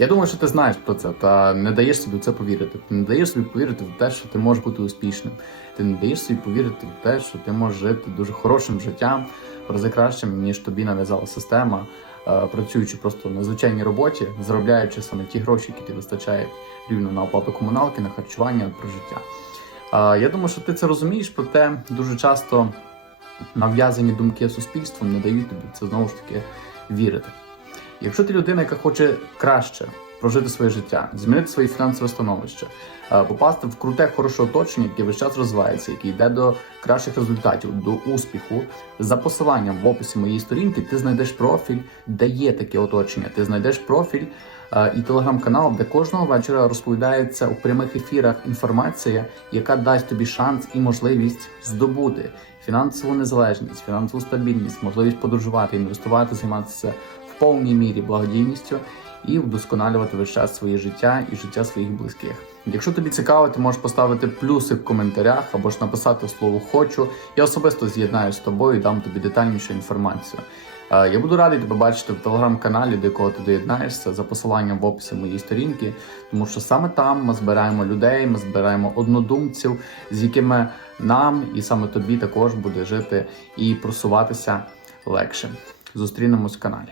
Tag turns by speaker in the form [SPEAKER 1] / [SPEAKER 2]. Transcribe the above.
[SPEAKER 1] Я думаю, що ти знаєш про це, та не даєш собі в це повірити. Ти не даєш собі повірити в те, що ти можеш бути успішним. Ти не даєш собі повірити в те, що ти можеш жити дуже хорошим життям, рази кращим, ніж тобі нав'язала система, е, працюючи просто на звичайній роботі, заробляючи саме ті гроші, які тобі вистачають рівно на оплату комуналки, на харчування, на прожиття. Е, Я думаю, що ти це розумієш, проте дуже часто нав'язані думки суспільством не дають тобі це знову ж таки вірити. Якщо ти людина, яка хоче краще прожити своє життя, змінити своє фінансове становище, попасти в круте, хороше оточення, яке весь час розвивається, яке йде до кращих результатів, до успіху, за посиланням в описі моєї сторінки, ти знайдеш профіль, де є таке оточення. Ти знайдеш профіль е, і телеграм-канал, де кожного вечора розповідається у прямих ефірах інформація, яка дасть тобі шанс і можливість здобути фінансову незалежність, фінансову стабільність, можливість подорожувати, інвестувати, займатися повній мірі благодійністю і вдосконалювати весь час своє життя і життя своїх близьких. Якщо тобі цікаво, ти можеш поставити плюси в коментарях або ж написати слово хочу. Я особисто з'єднаюсь з тобою і дам тобі детальнішу інформацію. Е, Я буду радий тебе бачити в телеграм-каналі, до якого ти доєднаєшся за посиланням в описі моєї сторінки, тому що саме там ми збираємо людей, ми збираємо однодумців, з якими нам і саме тобі також буде жити і просуватися легше. Зустрінемось в каналі.